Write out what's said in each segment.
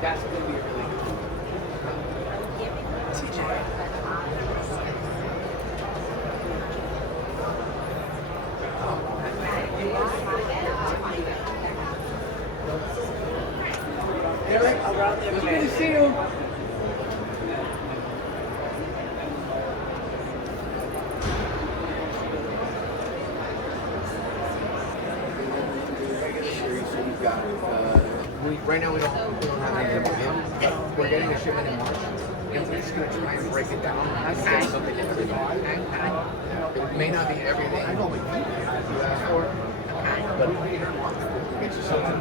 That's going to be a really good one. TJ. Eric, around the good to see you. Right now we don't have any of them, but we're getting a shipment in March, and we're just going to try and break it down and get something in every buy. It may not be everything you ask for, but we'll get you something.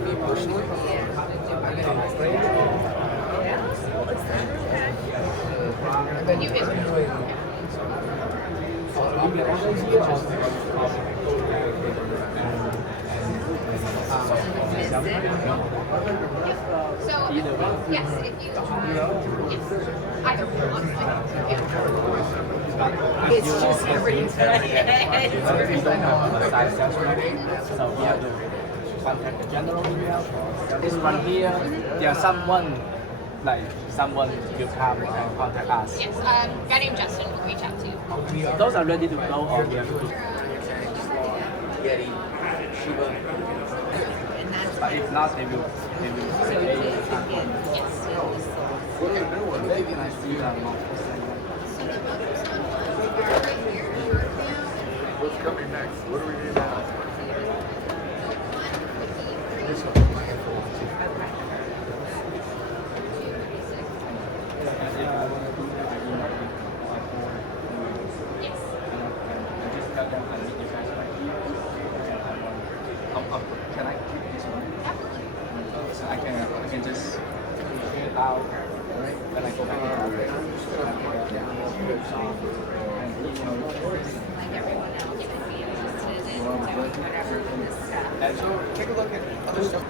Me personally, I've been doing So, yes, if you either one. It's just every day. So we have to contact the general email. This one here, there's someone will come and contact us. Yes, a guy named Justin will reach out to you. Those are ready to go, or we have to. Yeti, Shiba. But if not, they will say, Yes. Maybe nice to you. What's coming next? What do we do now? This one. Can I keep this one? So I can just get it out, right? Then I go back and Like everyone else would be interested in whatever this stuff. and so take a look at other stuff.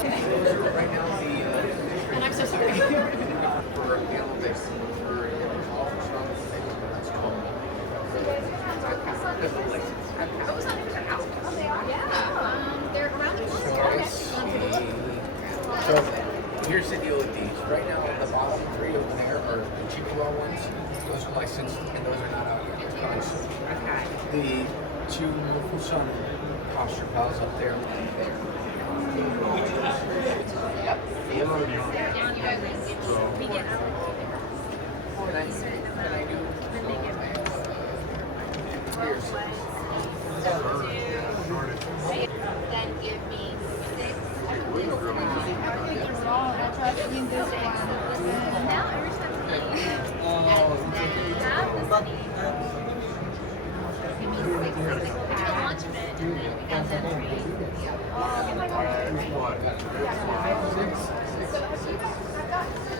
Right now, And I'm so sorry. for analytics, for that's cool. Yeah, they're around the So here's the deal with these. Right now, the bottom three over there are the Chihuahua ones. Those are licensed, and those are not out yet. They're coming soon. The two Fuson posture pals up there. Yep. You guys, we get out. Can I do? Here's. Then give me 6. Now every time we and then have the Sonny. Give me 6 launch of it, and then we got them 3. What? 6. So have you guys got